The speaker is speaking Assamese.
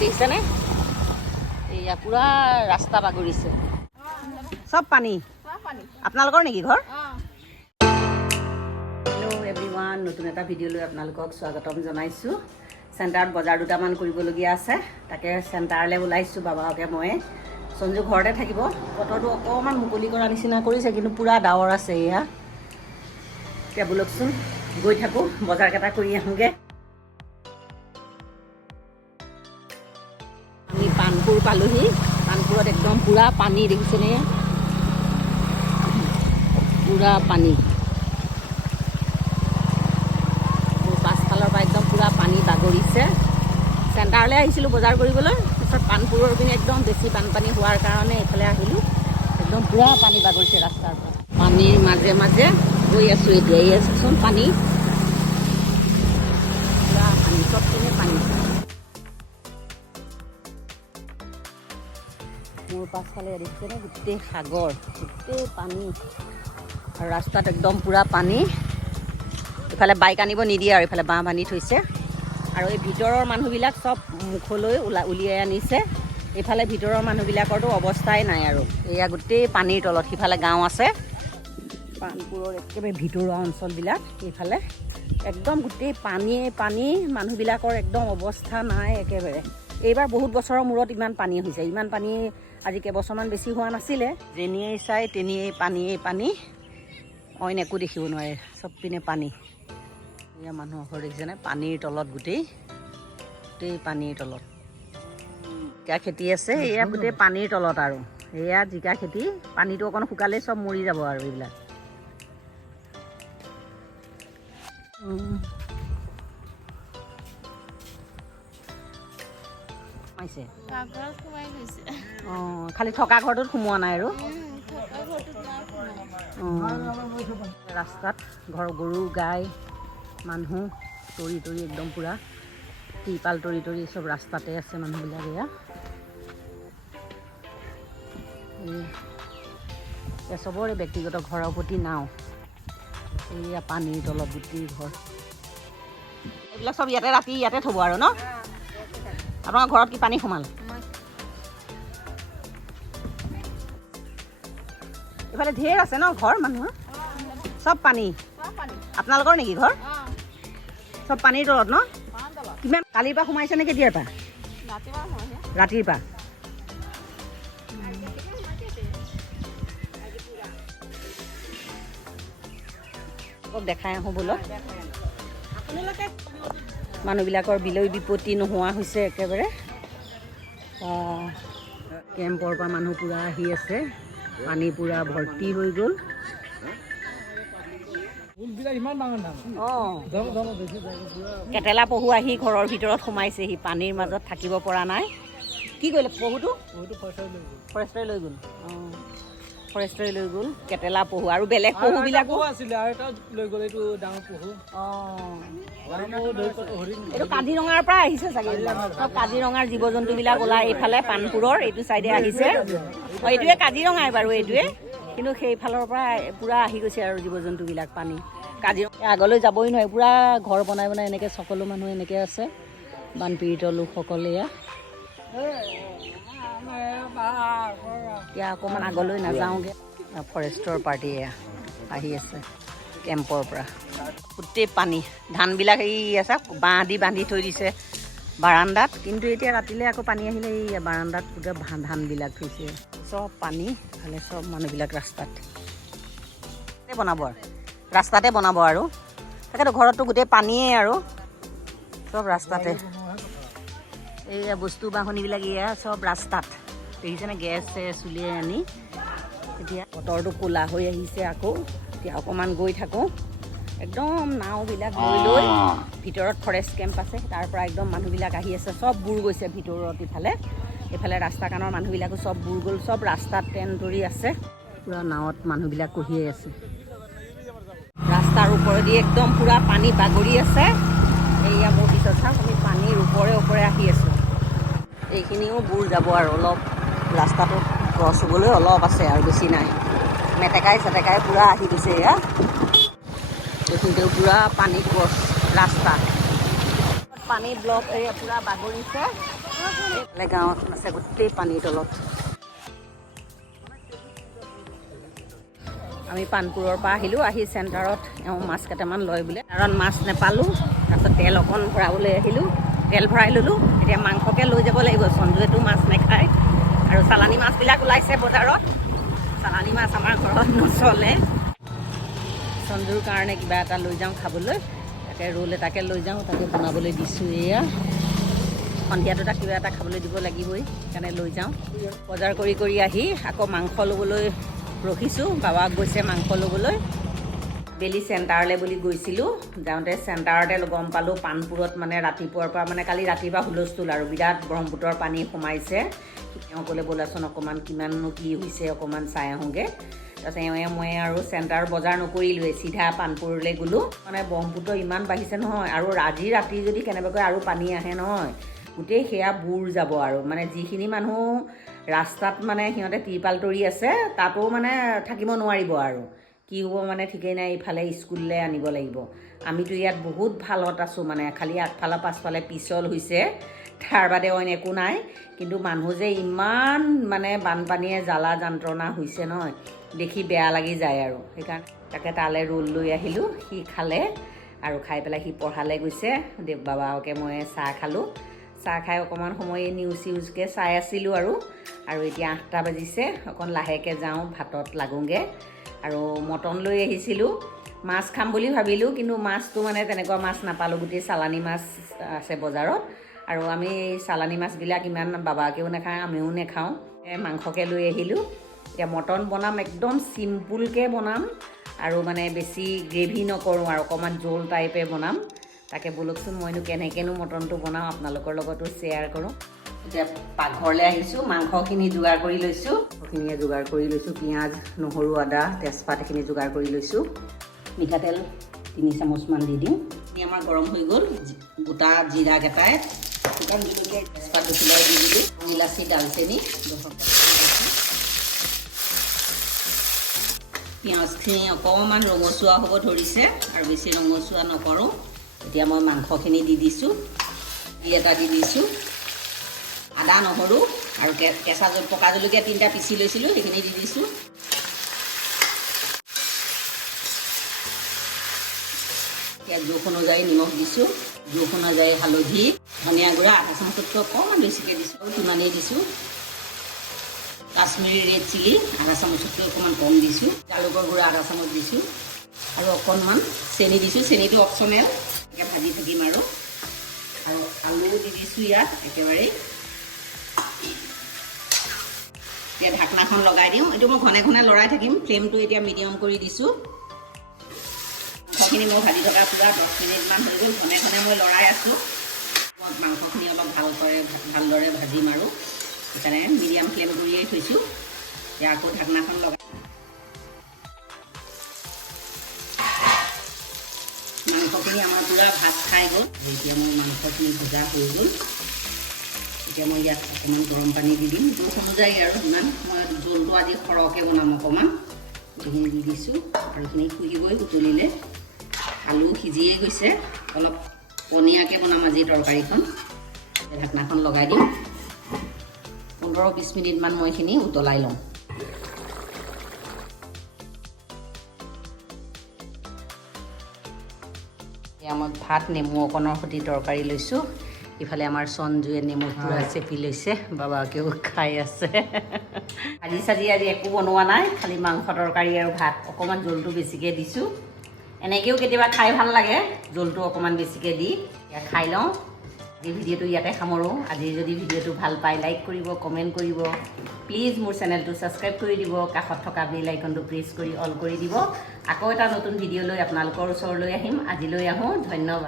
দেখিছেনে এয়া পুৰা ৰাস্তা বাগৰিছে সব পানী আপোনালোকৰ নেকি ঘৰ হেল্ল' এভৰিৱান নতুন এটা ভিডিঅ' লৈ আপোনালোকক স্বাগতম জনাইছো চেণ্টাৰত বজাৰ দুটামান কৰিবলগীয়া আছে তাকে চেণ্টাৰলৈ ওলাইছো বাবাকে মই সঞ্জু ঘৰতে থাকিব বতৰটো অকণমান মুকলি কৰা নিচিনা কৰিছে কিন্তু পুৰা ডাৱৰ আছে এয়া এতিয়া বোলকচোন গৈ থাকো বজাৰ কেইটা কৰি আহোঁগে আমি পানপুৰ পালোহি পানপুৰত একদম পুৰা পানী দেখিছেনে পুৰা পানী পাছফালৰ পৰা একদম পুৰা পানী বাগৰিছে চেণ্টাৰলৈ আহিছিলোঁ বজাৰ কৰিবলৈ পিছত পানপুৰৰ পিনে একদম বেছি বানপানী হোৱাৰ কাৰণে এইফালে আহিলোঁ একদম পুৰা পানী বাগৰিছে ৰাস্তাৰ পৰা পানীৰ মাজে মাজে গৈ আছোঁ এতিয়া এই আছোচোন পানী পুৰা পানী চব পিনে পানী মোৰ পাছফালে দেখিছেনে গোটেই সাগৰ গোটেই পানী আৰু ৰাস্তাত একদম পুৰা পানী ইফালে বাইক আনিব নিদিয়ে আৰু ইফালে বাঁহ বান্ধি থৈছে আৰু এই ভিতৰৰ মানুহবিলাক চব মুখলৈ উলিয়াই আনিছে এইফালে ভিতৰৰ মানুহবিলাকৰতো অৱস্থাই নাই আৰু এয়া গোটেই পানীৰ তলত সিফালে গাঁও আছে পানপুৰৰ একেবাৰে ভিতৰুৱা অঞ্চলবিলাক এইফালে একদম গোটেই পানীয়ে পানী মানুহবিলাকৰ একদম অৱস্থা নাই একেবাৰে এইবাৰ বহুত বছৰৰ মূৰত ইমান পানী হৈছে ইমান পানী আজি কেইবছৰমান বেছি হোৱা নাছিলে যেনিয়েই চাই তেনিয়েই পানী অইন একো দেখিব নোৱাৰে চব পিনে পানী এয়া মানুহৰ ঘৰ দেখিছেনে পানীৰ তলত গোটেই পানীৰ তলত জিকা খেতি আছে এয়া গোটেই পানীৰ তলত আৰু এয়া জিকা খেতি পানীটো অকণ শুকালেই চব মৰি যাব আৰু এইবিলাক খালি থকা ঘৰটোত সোমোৱা নাই আৰু ৰাস্তাত ঘৰ গৰু গাই মানুহ তৰি তৰি একদম পুৰা তিৰপাল তৰি তৰি চব ৰাস্তাতে আছে মানুহবিলাক এয়া চবৰে ব্যক্তিগত ঘৰৰ প্ৰতি নাও এয়া পানীৰ তলত গোটেই ঘৰ এইবিলাক চব ইয়াতে ৰাতি ইয়াতে থ'ব আৰু ন আপোনাৰ ঘৰত কি পানী সোমাল এইফালে ঢেৰ আছে ন ঘৰ মানুহৰ চব পানী আপোনালোকৰ নেকি ঘৰ চব পানীৰ তলত ন কিমান কালিৰ পৰা সোমাইছে নে কেতিয়াৰ পৰা ৰাতিৰ পৰা দেখাই আহোঁ বোলক মানুহবিলাকৰ বিলৈ বিপত্তি নোহোৱা হৈছে একেবাৰে কেম্পৰ পৰা মানুহ পূৰা আহি আছে পানী পূৰা ভৰ্তি হৈ গ'ল কেটেলা পহু আহি ঘৰৰ ভিতৰত সোমাইছেহি পানীৰ মাজত থাকিব পৰা নাই কি কৰিলে পহুটো ফৰেষ্টৰে লৈ গ'ল ফৰেষ্টৰে লৈ গ'ল কেটেলা পহু আৰু বেলেগ পহুবিলাকো আছিলে আৰু এটা লৈ গ'ল এইটো ডাঙৰ পহু এইটো কাজিৰঙাৰ পৰা আহিছে চাগে চব কাজিৰঙাৰ জীৱ জন্তুবিলাক ওলাই এইফালে পানপুৰৰ এইটো চাইডে আহিছে এইটোৱে কাজিৰঙাই বাৰু এইটোৱে কিন্তু সেইফালৰ পৰা পূৰা আহি গৈছে আৰু জীৱ জন্তুবিলাক পানী কাজিৰঙা আগলৈ যাবই নোৱাৰে পূৰা ঘৰ বনাই বনাই এনেকৈ সকলো মানুহ এনেকৈ আছে বানপীড়িত লোকসকলে এতিয়া অকণমান আগলৈ নাযাওঁগৈ ফৰেষ্টৰ পাৰ্টি আহি আছে কেম্পৰ পৰা গোটেই পানী ধানবিলাক এই আছে বাঁহ দি বান্ধি থৈ দিছে বাৰান্দাত কিন্তু এতিয়া ৰাতিলৈ আকৌ পানী আহিলে এই বাৰান্দাত গোটেই ধানবিলাক থৈছে চব পানী খালে চব মানুহবিলাক ৰাস্তাতে বনাব আৰু তাকেতো ঘৰততো গোটেই পানীয়ে আৰু চব ৰাস্তাতে এইয়া বস্তু বাহনিবিলাক এয়া চব ৰাস্তাত দেখিছেনে গেছ উলিয়াই আনি এতিয়া বতৰটো ক'লা হৈ আহিছে আকৌ এতিয়া অকণমান গৈ থাকোঁ একদম নাওবিলাক লৈ ভিতৰত ফৰেষ্ট কেম্প আছে তাৰ পৰা একদম মানুহবিলাক আহি আছে চব বুৰ গৈছে ভিতৰত এইফালে ৰাস্তা কাণৰ মানুহবিলাকো চব বুৰ গ'ল চব ৰাস্তাত ট্ৰেইন ধৰি আছে পূৰা নাৱত মানুহবিলাক কঢ়িয়াই আছে ৰাস্তাৰ ওপৰেদি একদম পূৰা পানী বাগৰি আছে এইয়া মোৰ পিছত চাওক আমি পানীৰ ওপৰে আহি আছোঁ এইখিনিও বুৰ যাব আৰু অলপ ৰাস্তাটোত গছ হ'বলৈ অলপ আছে আৰু বেছি নাই মেটেকাই চেটেকাই পূৰা আহি গৈছে এয়া এইখিনিতেও পূৰা পানী গছ ৰাস্তা পানী ব্লক এৰিয়া পূৰা বাগৰিছে গাঁৱখন আছে গোটেই পানীৰ তলত। আমি পানপুৰৰ পৰা আহিলোঁ, আহি চেণ্টাৰত এওঁ মাছ কেইটামান লয় বোলে, কাৰণ মাছ নাপালোঁ। তাৰপিছত তেল অকণ ভৰাবলৈ আহিলোঁ, তেল ভৰাই ল'লোঁ। এতিয়া মাংসকে লৈ যাব লাগিব, সঞ্জুৱেতো মাছ নাখায়। আৰু চালানী মাছবিলাক ওলাইছে বজাৰত, চালানী মাছ আমাৰ ঘৰত নচলে। সঞ্জুৰ কাৰণে কিবা এটা লৈ যাওঁ খাবলৈ, তাকে ৰোল এটাকে লৈ যাওঁ, তাকে বনাবলৈ দিছোঁ। এয়া সন্ধিয়াটো তাক কিবা এটা খাবলৈ দিব লাগিবই, সেইকাৰণে লৈ যাওঁ। বজাৰ কৰি আহি আকৌ মাংস ল'বলৈ ৰখিছোঁ। বাবা গৈছে মাংস ল'বলৈ। বেলি চেণ্টাৰলৈ বুলি গৈছিলোঁ, যাওঁতে চেণ্টাৰতে গম পালোঁ পানপুৰত মানে ৰাতিপুৱাৰ পৰা মানে কালি ৰাতিপুৱা হুলস্থুল আৰু বিৰাট ব্ৰহ্মপুত্ৰৰ পানী সোমাইছে। তেওঁ ক'লে ব'লাচোন অকণমান কিমাননো কি হৈছে অকণমান চাই আহোঁগৈ। তাৰপিছত মই আৰু চেণ্টাৰ বজাৰ নকৰিলোঁৱে, চিধা পানপুৰলৈ গ'লোঁ। মানে ব্ৰহ্মপুত্ৰ ইমান বাঢ়িছে নহয়, আৰু আজি ৰাতি যদি কেনেবাকৈ আৰু পানী আহে নহয়, গোটেই সেয়া বুৰ যাব। আৰু মানে যিখিনি মানুহ ৰাস্তাত মানে সিহঁতে তিৰপাল তৰি আছে, তাতো মানে থাকিব নোৱাৰিব। আৰু কি হ'ব মানে ঠিকেই নাই, ইফালে স্কুললৈ আনিব লাগিব। আমিতো ইয়াত বহুত ভালত আছোঁ, মানে খালি আগফালে পাছফালে পিছল হৈছে, তাৰ বাদে অইন একো নাই। কিন্তু মানুহ যে ইমান মানে বানপানীয়ে জ্বালা যন্ত্ৰণা হৈছে নহয়, দেখি বেয়া লাগি যায়। আৰু সেইকাৰণে তাকে তালৈ ৰোল লৈ আহিলোঁ, সি খালে। আৰু খাই পেলাই সি পঢ়ালৈ গৈছে। বাবাকে মই চাহ খালোঁ, চাহ খাই অকণমান সময় নিউজকে চাই আছিলোঁ। আৰু এতিয়া 8টা বাজিছে, অকণ লাহেকৈ যাওঁ ভাতত লাগোঁগৈ। আৰু মটন লৈ আহিছিলোঁ, মাছ খাম বুলি ভাবিলোঁ, কিন্তু মাছটো মানে তেনেকুৱা মাছ নাপালোঁ, গোটেই চালানী মাছ আছে বজাৰত। আৰু আমি চালানী মাছবিলাক ইমান বাবাকেও নাখাওঁ, আমিও নাখাওঁ। মাংসকে লৈ আহিলোঁ। এতিয়া মটন বনাম, একদম চিম্পুলকৈ বনাম, আৰু মানে বেছি গ্ৰেভি নকৰোঁ, আৰু অকণমান জোল টাইপে বনাম। তাকে ব'লকচোন মইনো কেনেকৈনো মটনটো বনাওঁ আপোনালোকৰ লগতো শ্বেয়াৰ কৰোঁ। এতিয়া পাকঘৰলৈ আহিছোঁ, মাংসখিনি যোগাৰ কৰি লৈছোঁ। সেইখিনিয়ে যোগাৰ কৰি লৈছোঁ, পিঁয়াজ, নহৰু, আদা, তেজপাত এইখিনি যোগাৰ কৰি লৈছোঁ। মিঠাতেল 3 চামুচমান দি দিওঁ। আমাৰ গৰম হৈ গ'ল। গোটা জিৰা কেইটাই, শুকান জলকীয়া, তেজপাত দুখিলাই দি দিলোঁ, ইলাচি, ডালচেনি। পিঁয়াজখিনি অকণমান ৰঙচুৱা হ'ব ধৰিছে, আৰু বেছি ৰঙচুৱা নকৰোঁ। এতিয়া মই মাংসখিনি দি দিছোঁ, এটা দি দিছোঁ। আদা, নহৰু আৰু কেঁচা পকা জলকীয়া 3টা পিচি লৈছিলোঁ, সেইখিনি দি দিছোঁ। এতিয়া জোখ অনুযায়ী নিমখ দিছোঁ, জোখ অনুযায়ী হালধি, ধনিয়া গুড়া 1/2 চামুচতকৈ অকণমান বেছিকৈ দিছোঁ, সিমানেই দিছোঁ। কাশ্মীৰী ৰেড চিলি 1/2 চামুচতকৈ অকণমান কম দিছোঁ। জালুকৰ গুড়া 1/2 চামুচ দিছোঁ, আৰু অকণমান চেনি দিছোঁ। চেনিটো অপশ্যনেল, এতিয়া ভাজি থাকিম। আৰু আলু দি দিছোঁ ইয়াত একেবাৰে। এতিয়া ঢাকনাখন লগাই দিওঁ। এইটো মই ঘনে ঘনে লৰাই থাকিম, ফ্লেমটো এতিয়া মিডিয়াম কৰি দিছোঁ। মাংসখিনি মই ভাজি থকা পুৰা 10 মিনিটমান হৈ গ'ল, ঘনে ঘনে মই লৰাই আছোঁ। মই মাংসখিনি অলপ ভালদৰে ভাজিম, আৰু সেইকাৰণে মিডিয়াম ফ্লেম কৰিয়েই থৈছোঁ। এতিয়া আকৌ ঢাকনাখন লগাই, মাংসখিনি আমাৰ পূৰা ভাত খাই গ'ল। এতিয়া মোৰ মাংসখিনি ভজা হৈ গ'ল। এতিয়া মই ইয়াত অকণমান গৰম পানী দি দিম, জোখ অনুযায়ী। আৰু ইমান মই জোলটো আজি সৰহকৈ বনাম, অকণমান এইখিনি দি দিছোঁ। আৰু এইখিনি শুহিবই উতলিলে, আলু সিজিয়ে গৈছে, অলপ পনীয়াকৈ বনাম আজি তৰকাৰীখন। ঢাকনাখন লগাই দিম, 15-20 মিনিটমান মই এইখিনি উতলাই লওঁ। এতিয়া মই ভাত নেমু অকণৰ সৈতে তৰকাৰী লৈছোঁ। ইফালে আমাৰ সঞ্জুৱে নেমু পুৰা চেপি লৈছে, বাবাকেও খাই আছে। ভাজি চাজি আজি একো বনোৱা নাই, খালি মাংস তৰকাৰী আৰু ভাত। অকণমান জোলটো বেছিকৈ দিছোঁ। এনেকৈও কেতিয়াবা খাই ভাল লাগে, জোলটো অকণমান বেছিকৈ দি। এতিয়া খাই লওঁ। আজি ভিডিঅ'টো ইয়াতে সামৰোঁ। আজি যদি ভিডিঅ'টো ভাল পায়, লাইক কৰিব, কমেণ্ট কৰিব। প্লিজ মোৰ চেনেলটো ছাবস্ক্ৰাইব কৰি দিব, কাষত থকা বেল আইকনটো প্ৰেছ কৰি অল কৰি দিব। আকৌ এটা নতুন ভিডিঅ' লৈ আপোনালোকৰ ওচৰলৈ আহিম। আজিলৈ আহোঁ, ধন্যবাদ।